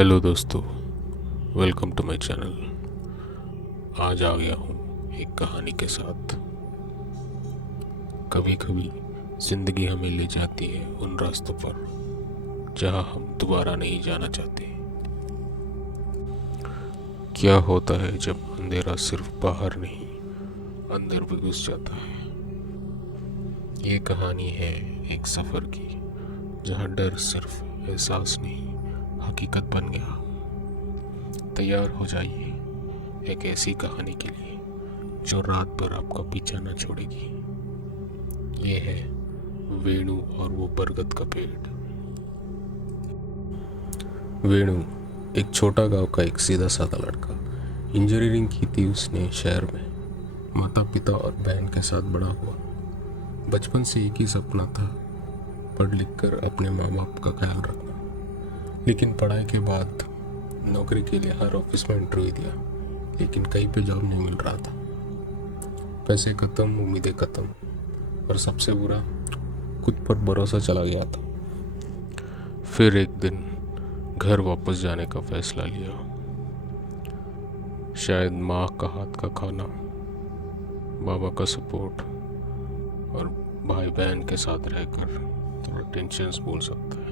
Hello दोस्तों, welcome to my channel. आज आ गया हूँ एक कहानी के साथ। कभी कभी ज़िंदगी हमें ले जाती है उन रास्तों पर जहाँ हम दोबारा नहीं जाना चाहते। क्या होता है जब अंधेरा सिर्फ बाहर नहीं अंदर भी घुस जाता है। ये कहानी है एक सफ़र की जहाँ डर सिर्फ एहसास नहीं हकीकत बन गया। तैयार हो जाइए एक ऐसी कहानी के लिए जो रात भर आपका पीछा न छोड़ेगी। ये है वेणु और वो बरगद का पेड़। वेणु एक छोटा गांव का एक सीधा साधा लड़का। इंजीनियरिंग की थी उसने शहर में। माता पिता और बहन के साथ बड़ा हुआ। बचपन से एक ही सपना था, पढ़ लिख कर अपने माँ बाप का ख्याल रखना। लेकिन पढ़ाई के बाद नौकरी के लिए हर ऑफिस में इंटरव्यू दिया, लेकिन कहीं पे जॉब नहीं मिल रहा था। पैसे खत्म, उम्मीदें खत्म, और सबसे बुरा खुद पर भरोसा चला गया था। फिर एक दिन घर वापस जाने का फैसला लिया। शायद माँ का हाथ का खाना, बाबा का सपोर्ट और भाई बहन के साथ रहकर थोड़ा टेंशन भूल सकता है।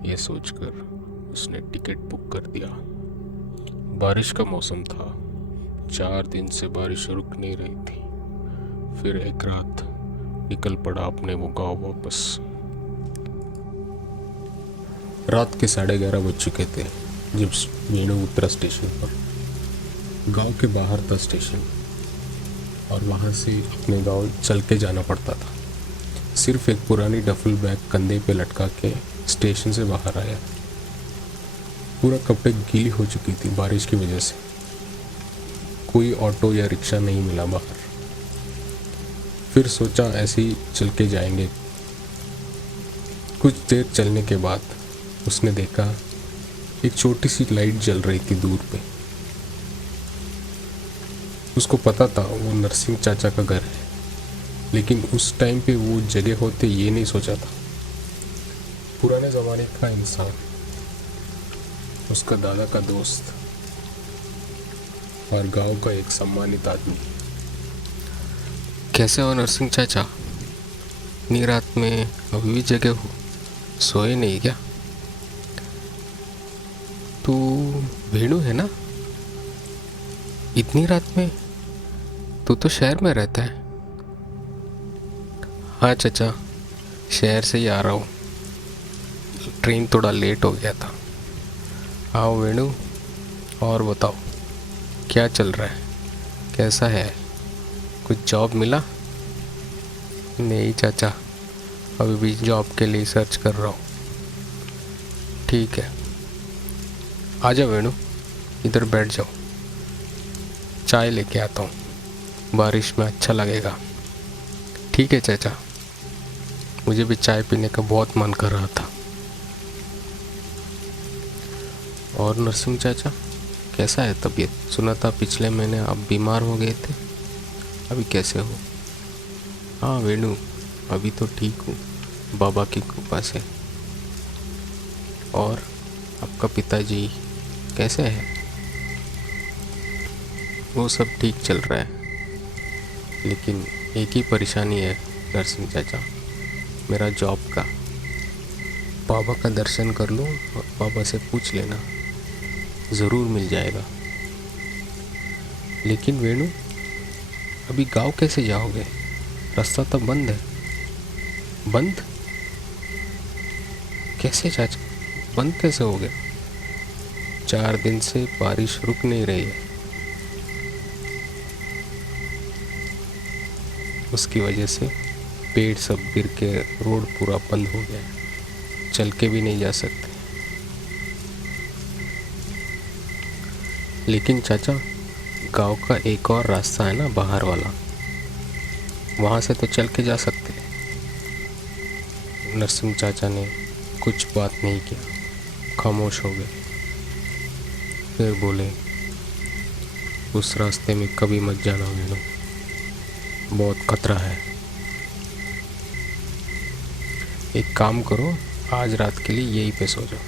ये सोचकर उसने टिकट बुक कर दिया। बारिश का मौसम था। 4 दिन से बारिश रुक नहीं रही थी। फिर एक रात निकल पड़ा अपने वो गाँव वापस। रात के 11:30 बज चुके थे जब वेणु उतरा स्टेशन पर। गांव के बाहर था स्टेशन, और वहां से अपने गांव चल के जाना पड़ता था। सिर्फ एक पुरानी डफल बैग कंधे पे लटका के स्टेशन से बाहर आया। पूरा कपड़े गीली हो चुकी थी बारिश की वजह से। कोई ऑटो या रिक्शा नहीं मिला बाहर। फिर सोचा ऐसे ही चल के जाएंगे। कुछ देर चलने के बाद उसने देखा एक छोटी सी लाइट जल रही थी दूर पे। उसको पता था वो नरसिंह चाचा का घर है, लेकिन उस टाइम पे वो जगह होते ये नहीं सोचा था। पुराने ज़माने का इंसान, उसका दादा का दोस्त और गांव का एक सम्मानित आदमी। कैसे हो नरसिंह चाचा? इतनी रात में अभी भी जगह हो? सोए नहीं क्या? तू वेणु है ना? इतनी रात में? तू तो शहर में रहता है। हाँ चाचा, शहर से ही आ रहा हूँ। ट्रेन थोड़ा लेट हो गया था। आओ वेणु, और बताओ क्या चल रहा है? कैसा है? कुछ जॉब मिला? नहीं चाचा, अभी भी जॉब के लिए सर्च कर रहा हूँ। ठीक है, आ जाओ वेणु, इधर बैठ जाओ। चाय लेके आता हूँ, बारिश में अच्छा लगेगा। ठीक है चाचा, मुझे भी चाय पीने का बहुत मन कर रहा था। और नरसिंह चाचा, कैसा है तबीयत? सुना था पिछले महीने आप बीमार हो गए थे, अभी कैसे हो? हाँ वेणु, अभी तो ठीक हूँ बाबा की कृपा से। और आपका पिताजी कैसे है? वो सब ठीक चल रहा है, लेकिन एक ही परेशानी है नरसिंह चाचा, मेरा जॉब का। बाबा का दर्शन कर लूँ और बाबा से पूछ लेना, ज़रूर मिल जाएगा। लेकिन वेणु, अभी गांव कैसे जाओगे? रास्ता तो बंद है। बंद कैसे चाचा? बंद कैसे हो गया? 4 दिन से बारिश रुक नहीं रही है। उसकी वजह से पेड़ सब गिर के रोड पूरा बंद हो गया है। चल के भी नहीं जा सकते। लेकिन चाचा, गांव का एक और रास्ता है ना, बाहर वाला, वहाँ से तो चल के जा सकते हैं। नरसिंह चाचा ने कुछ बात नहीं किया, खामोश हो गए। फिर बोले, उस रास्ते में कभी मत जाना वेणु, बहुत खतरा है। एक काम करो, आज रात के लिए यहीं पे सो जाओ।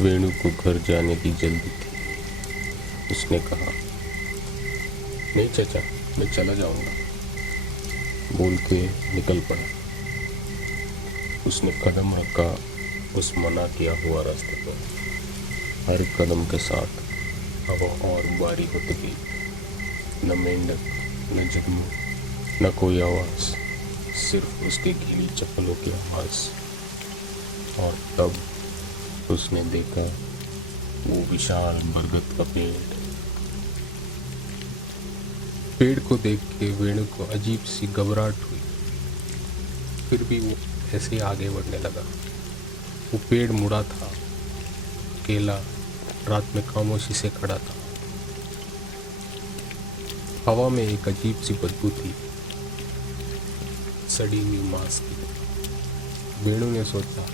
वेणु को घर जाने की जल्दी थी। उसने कहा, नहीं चाचा, मैं चला जाऊंगा, बोल के निकल पड़ा। उसने कदम रखा उस मना किया हुआ रास्ते पर। हर कदम के साथ हवा और भारी होती गई। न मेंढक, न जगमग, न कोई आवाज़, सिर्फ उसकी गीली चप्पलों की आवाज़। और तब उसने देखा वो विशाल बरगद का पेड़। पेड़ को देख के वेणु को अजीब सी घबराहट हुई। फिर भी वो ऐसे ही आगे बढ़ने लगा। वो पेड़ मुड़ा था, अकेला, रात में खामोशी से खड़ा था। हवा में एक अजीब सी बदबू थी, सड़ी हुई मांस की। वेणु ने सोचा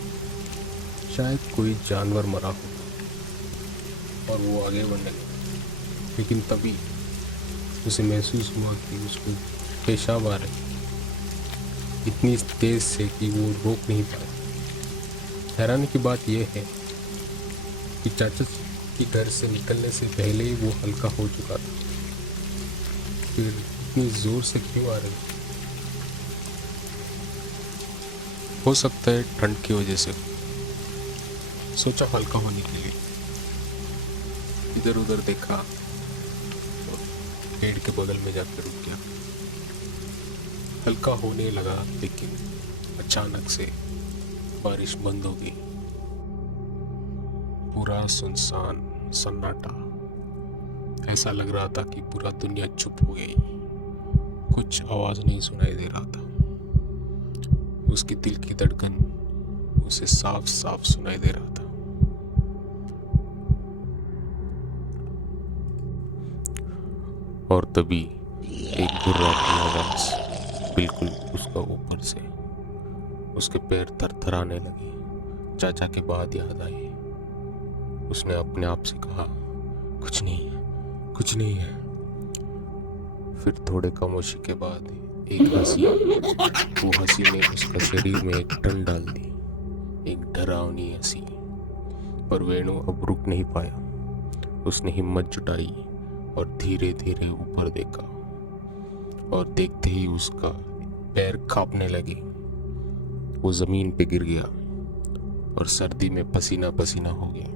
शायद कोई जानवर मरा होगा और वो आगे बढ़ने लगा। लेकिन तभी उसे महसूस हुआ कि उसको पेशाब आ रही, इतनी तेज से कि वो रोक नहीं पाया। हैरानी की बात यह है कि चाचा के घर से निकलने से पहले ही वो हल्का हो चुका था। फिर इतनी जोर से क्यों आ रही? हो सकता है ठंड की वजह से। सोचा हल्का होने के लिए। इधर उधर देखा और पेड़ के बगल में जाकर रुक गया। हल्का होने लगा, लेकिन अचानक से बारिश बंद हो गई। पूरा सुनसान सन्नाटा। ऐसा लग रहा था कि पूरा दुनिया चुप हो गई। कुछ आवाज नहीं सुनाई दे रहा था। उसकी दिल की धड़कन उसे साफ साफ सुनाई दे रहा था। और तभी एक गुर्राती आवाज बिल्कुल उसका ऊपर से। उसके पैर थरथराने लगे। चाचा के बाद याद आई। उसने अपने आप से कहा, कुछ नहीं है, कुछ नहीं है। फिर थोड़े खामोशी के बाद एक हंसी। वो हंसी ने उसका शरीर में एक टन डाल दी, एक डरावनी हंसी। पर वेणु अब रुक नहीं पाया। उसने हिम्मत जुटाई और धीरे धीरे ऊपर देखा। और देखते ही उसका पैर कांपने लगे। वो जमीन पे गिर गया और सर्दी में पसीना पसीना हो गया।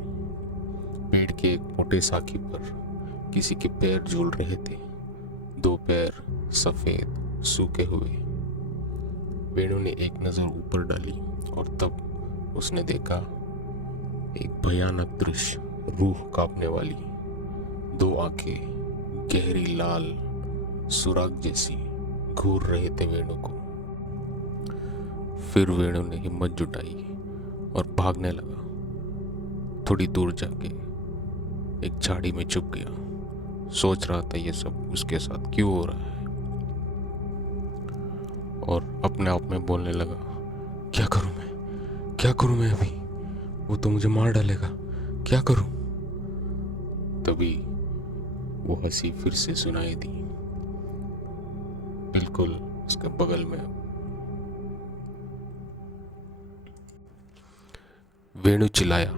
पेड़ के एक मोटे साखी पर किसी के पैर झूल रहे थे। 2 पैर सफेद सूखे हुए। वेणु ने एक नजर ऊपर डाली और तब उसने देखा एक भयानक दृश्य। रूह कांपने वाली 2 आंखें गहरी लाल सुराग जैसी घूर रहे थे वेणु को। फिर वेणु ने हिम्मत जुटाई और भागने लगा। थोड़ी दूर जाके एक झाड़ी में छुप गया। सोच रहा था ये सब उसके साथ क्यों हो रहा है, और अपने आप में बोलने लगा, क्या करूं मैं अभी? वो तो मुझे मार डालेगा, क्या करूं? तभी वो हंसी फिर से सुनाई दी, बिल्कुल उसके बगल में। वेणु चिल्लाया,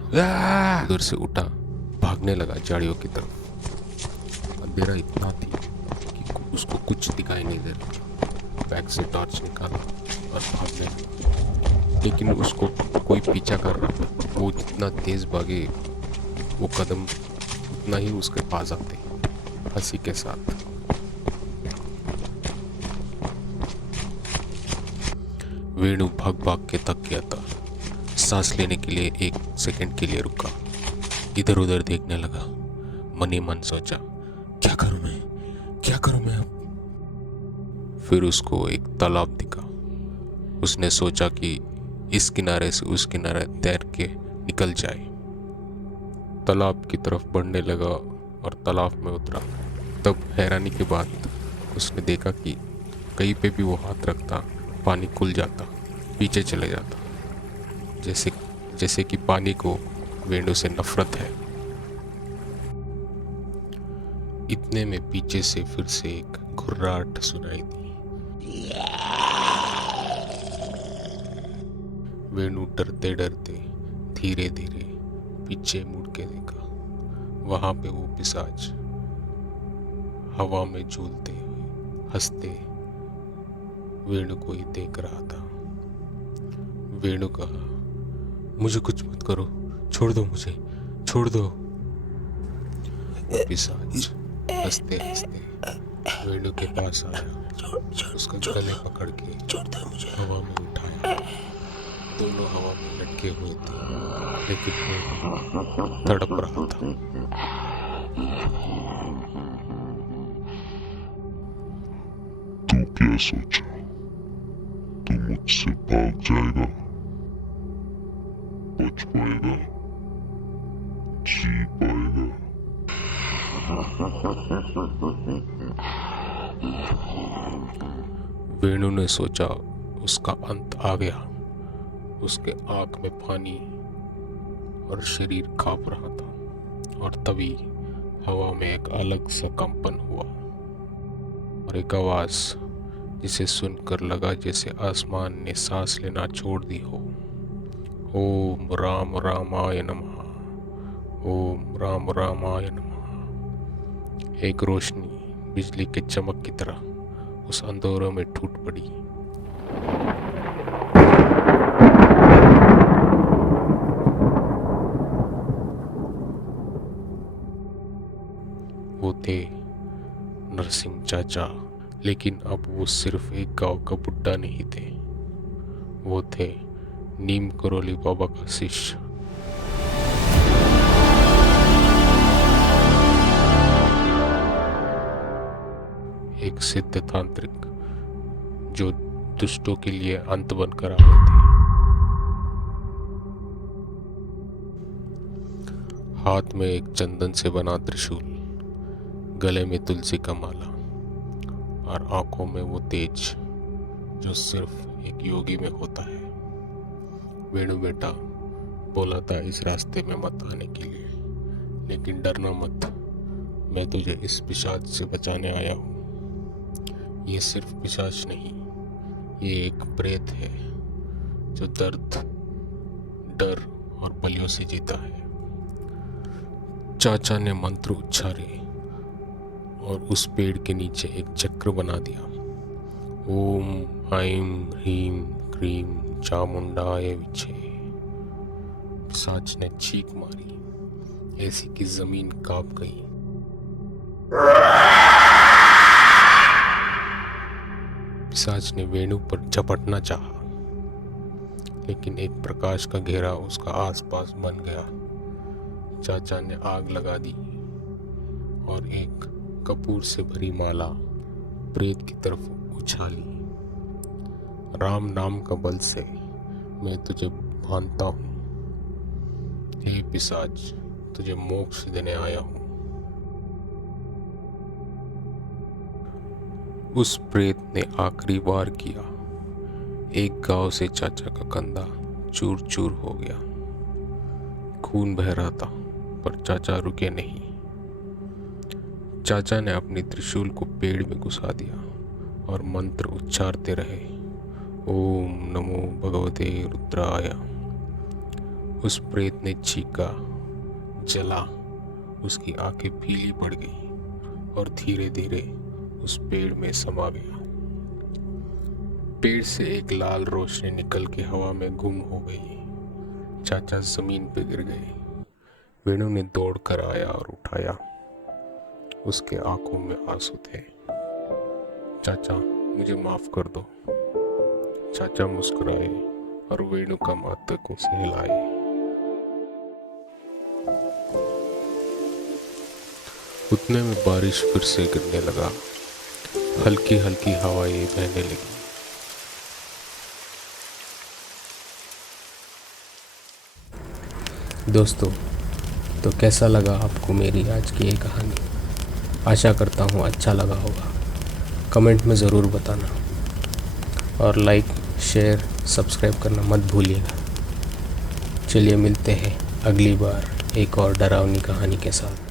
उधर से उठा, भागने लगा झाड़ियों की तरफ। अंधेरा इतना थी कि उसको कुछ दिखाई नहीं दे रहा। बैग से टॉर्च निकाला और भागने लगा, लेकिन उसको कोई पीछा कर रहा था। वो जितना तेज भागे वो कदम उतना ही उसके पास आते, हंसी के साथ। वेणु भाग भाग के थक गया था। सांस लेने के लिए 1 सेकंड के लिए रुका। इधर उधर देखने लगा। मन ही मन सोचा, क्या करूं मैं अब? फिर उसको एक तालाब दिखा। उसने सोचा कि इस किनारे से उस किनारे तैर के निकल जाए। तालाब की तरफ बढ़ने लगा और तालाब में उतरा। तब हैरानी की बात, उसने देखा कि कहीं पे भी वो हाथ रखता पानी खुल जाता, पीछे चले जाता, जैसे कि पानी को वेणु से नफरत है। इतने में पीछे से फिर से एक घुर्राहट सुनाई दी। वेणु डरते डरते धीरे धीरे पीछे मुड़ के देखा। वहां पे वो पिशाच हवा में झूलते हुए हंसते वेणु को ही देख रहा था। वेणु कहा, मुझे कुछ मत करो, छोड़ दो मुझे, छोड़ दो। वो पिशाच हंसते हंसते वेणु के पास आया, उसका गले पकड़ के हवा में उठाया। दोनों हवा में लटके हुए थे, लेकिन वेणु तड़प रहा था। तू क्या सोचा? तू मुझसे भाग जाएगा, बच पाएगा, जी पाएगा? वेणु ने सोचा उसका अंत आ गया। उसके आंख में पानी और शरीर कांप रहा था, और तभी हवा में एक अलग सा कंपन हुआ और एक आवाज जिसे सुनकर लगा जैसे आसमान ने सांस लेना छोड़ दी हो। ओम राम रामाय नमः, ओम राम रामाय नमः। एक रोशनी बिजली के चमक की तरह उस अंधेरों में टूट पड़ी। वो थे नरसिंह चाचा, लेकिन अब वो सिर्फ एक गांव का बुड्ढा नहीं थे, वो थे नीम करोली बाबा का शिष्य। एक सिद्ध तांत्रिक जो दुष्टों के लिए अंत बनकर आए थे। हाथ में एक चंदन से बना त्रिशूल, गले में तुलसी का माला और आंखों में वो तेज जो सिर्फ एक योगी में होता है। वेणु बेटा, बोला था इस रास्ते में मत आने के लिए, लेकिन डरना मत, मैं तुझे इस पिशाच से बचाने आया हूँ। ये सिर्फ पिशाच नहीं, ये एक प्रेत है जो दर्द, डर और बलियों से जीता है। चाचा ने मंत्र उच्चारे और उस पेड़ के नीचे एक चक्र बना दिया। ओम ऐं ह्रीं क्रीं चामुंडाय विचे। पिशाच ने चीख मारी, ऐसी कि जमीन कांप गई। पिशाच ने वेणु पर झपटना चाहा, लेकिन एक प्रकाश का घेरा उसका आसपास बन गया। चाचा ने आग लगा दी और एक कपूर से भरी माला प्रेत की तरफ उछाली। राम नाम का बल से मैं तुझे बांधता हूँ, हे पिशाच, तुझे मोक्ष देने आया हूँ। उस प्रेत ने आखिरी वार किया। एक गांव से चाचा का कंधा चूर चूर हो गया। खून बह रहा था, पर चाचा रुके नहीं। चाचा ने अपनी त्रिशूल को पेड़ में घुसा दिया और मंत्र उच्चारते रहे। ओम नमो भगवते रुद्राय। उस प्रेत ने चीखा, जला, उसकी आंखें पीली पड़ गई और धीरे धीरे उस पेड़ में समा गया। पेड़ से एक लाल रोशनी निकल के हवा में गुम हो गई। चाचा जमीन पे गिर गए। वेणु ने दौड़ कर आया और उठाया। उसके आंखों में आंसू थे। चाचा, मुझे माफ कर दो। चाचा मुस्कुराए और वेणु का माथे को सहलाए। उतने में बारिश फिर से गिरने लगा। हल्की हल्की हवाएं बहने लगी। दोस्तों, तो कैसा लगा आपको मेरी आज की ये कहानी? आशा करता हूँ अच्छा लगा होगा। कमेंट में ज़रूर बताना और लाइक, शेयर, सब्सक्राइब करना मत भूलिएगा। चलिए मिलते हैं अगली बार एक और डरावनी कहानी के साथ।